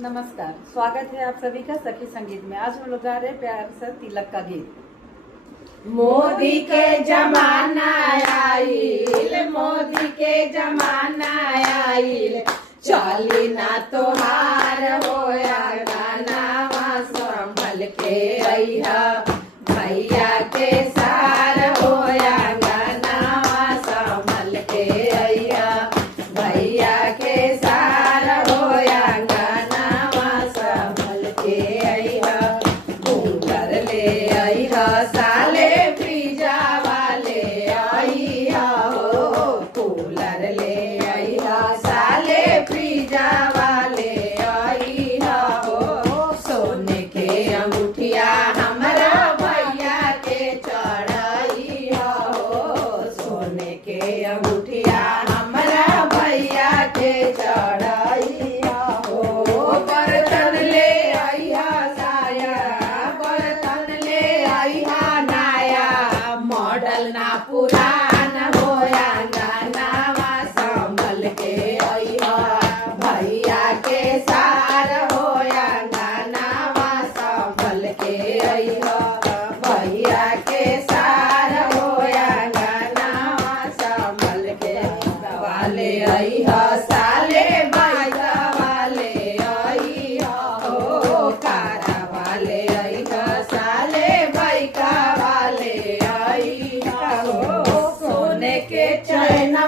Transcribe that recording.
नमस्कार, स्वागत है आप सभी का सखी संगीत में। आज हम लोग गा रहे हैं प्यार से तिलक का गीत। मोदी के जमाना आइल, मोदी के जमाना आइल, चली ना तोहार होया गाना संभल के अइहा, भैया के सार होया गाना संभल के अइहा, भैया के सार होया गाना संभल के अइहा, घूंघर ले अइहा साले फ्रीजा वाले अइहा हो, कूलर ले अइहा साले फ्रीजा वाले अइहा हो, सोने के अंगूठिया हमरा भैया के चढ़इहा हो, सोने के अंगूठिया हमरा भैया के चढ़इहा हो, बर्तन ले अइहा साया, बर्तन ले अइहा नाया, मॉडल ना पुरान होया गानावा संभल के अइहा, भैया के सार होया गानावा संभल के अइहा, भैया के सार होया गानावा संभल के वाले अइहा साले बाइका वाले अइहा हो, कारा वाले अइहा साले बाइका वाले अइहा हो, सोने के चैना